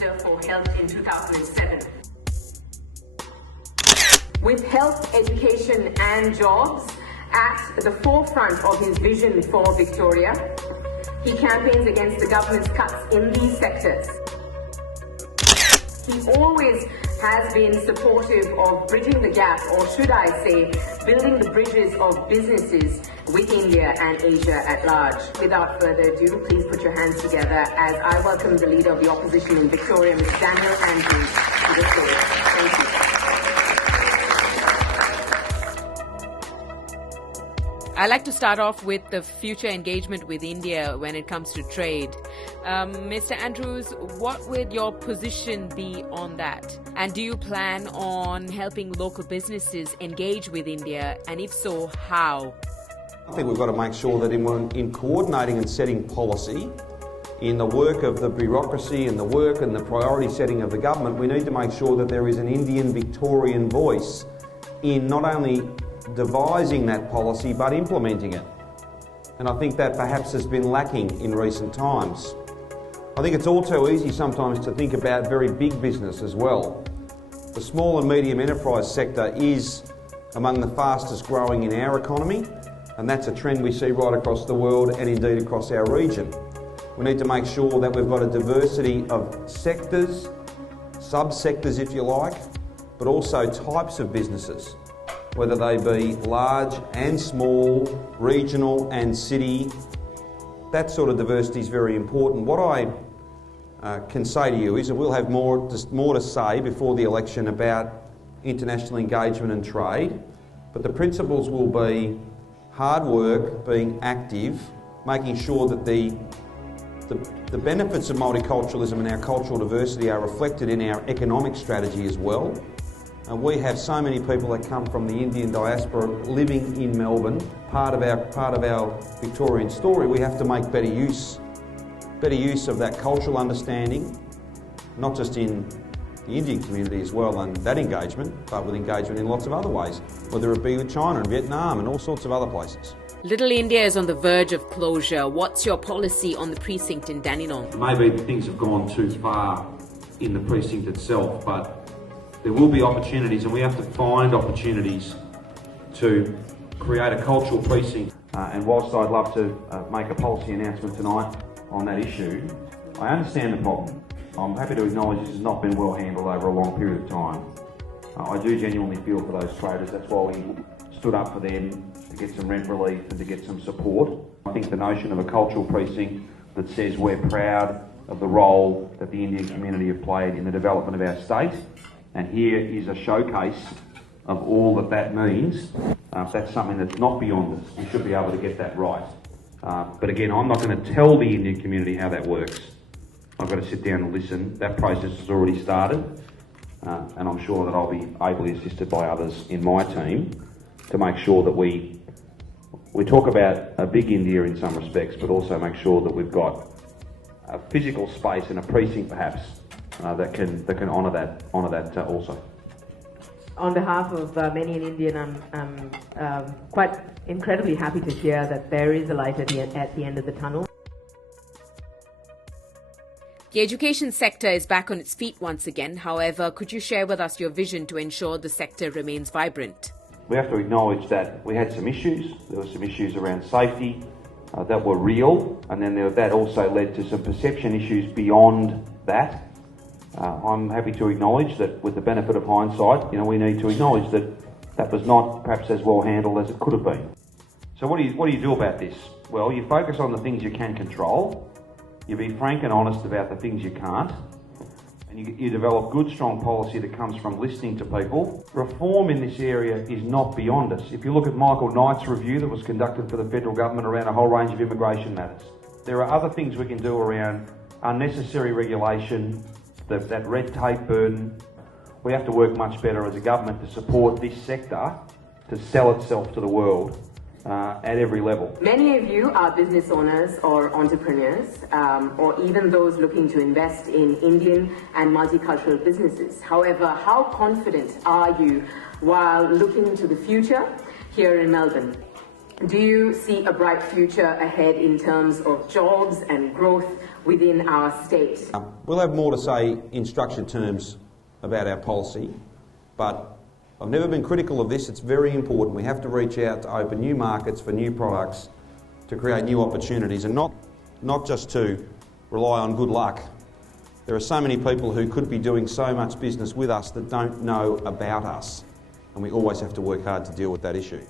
Minister for Health in 2007. With health, education and jobs at the forefront of his vision for Victoria, he campaigns against the government's cuts in these sectors. He always has been supportive of bridging the gap, or should I say, building the bridges of businesses with India and Asia at large. Without further ado, please put your hands together as I welcome the Leader of the Opposition in Victoria, Mr. Daniel Andrews, to the stage. Thank you. I'd like to start off with the future engagement with India when it comes to trade. Mr. Andrews, what would your position be on that? And do you plan on helping local businesses engage with India? And if so, how? I think we've got to make sure that in coordinating and setting policy, in the work of the bureaucracy and the work and the priority setting of the government, we need to make sure that there is an Indian Victorian voice in not only devising that policy but implementing it. And I think that perhaps has been lacking in recent times. I think it's all too easy sometimes to think about very big business as well. The small and medium enterprise sector is among the fastest growing in our economy, and that's a trend we see right across the world and indeed across our region. We need to make sure that we've got a diversity of sectors, sub-sectors if you like, but also types of businesses, whether they be large and small, regional and city. That sort of diversity is very important. What I can say to you is that we'll have more to say before the election about international engagement and trade, but the principles will be hard work, being active, making sure that the benefits of multiculturalism and our cultural diversity are reflected in our economic strategy as well. And we have so many people that come from the Indian diaspora living in Melbourne, part of our Victorian story. We have to make better use of that cultural understanding, not just in the Indian community as well and that engagement, but with engagement in lots of other ways, whether it be with China and Vietnam and all sorts of other places. Little India is on the verge of closure. What's your policy on the precinct in Dandenong? Maybe things have gone too far in the precinct itself, but there will be opportunities, and we have to find opportunities to create a cultural precinct. And whilst I'd love to make a policy announcement tonight on that issue, I understand the problem. I'm happy to acknowledge this has not been well handled over a long period of time. I do genuinely feel for those traders. That's why we stood up for them, to get some rent relief and to get some support. I think the notion of a cultural precinct that says we're proud of the role that the Indian community have played in the development of our state, and here is a showcase of all that means. That's something that's not beyond us. We should be able to get that right. But again, I'm not going to tell the Indian community how that works. I've got to sit down and listen. That process has already started, and I'm sure that I'll be ably assisted by others in my team to make sure that we talk about a big India in some respects, but also make sure that we've got a physical space and a precinct perhaps that can honour that also. On behalf of many in India, I'm quite incredibly happy to hear that there is a light at the end of the tunnel. The education sector is back on its feet once again. However, could you share with us your vision to ensure the sector remains vibrant? We have to acknowledge that we had some issues. There were some issues around safety that were real, and then that also led to some perception issues beyond that. I'm happy to acknowledge that with the benefit of hindsight, we need to acknowledge that was not perhaps as well handled as it could have been. So what do you do about this? Well, you focus on the things you can control, you be frank and honest about the things you can't, and you develop good, strong policy that comes from listening to people. Reform in this area is not beyond us. If you look at Michael Knight's review that was conducted for the federal government around a whole range of immigration matters, there are other things we can do around unnecessary regulation, that red tape burden. We have to work much better as a government to support this sector to sell itself to the world at every level. Many of you are business owners or entrepreneurs, or even those looking to invest in Indian and multicultural businesses. However, how confident are you while looking to the future here in Melbourne? Do you see a bright future ahead in terms of jobs and growth within our state? We'll have more to say in structured terms about our policy, but I've never been critical of this. It's very important. We have to reach out to open new markets for new products, to create new opportunities, and not just to rely on good luck. There are so many people who could be doing so much business with us that don't know about us, and we always have to work hard to deal with that issue.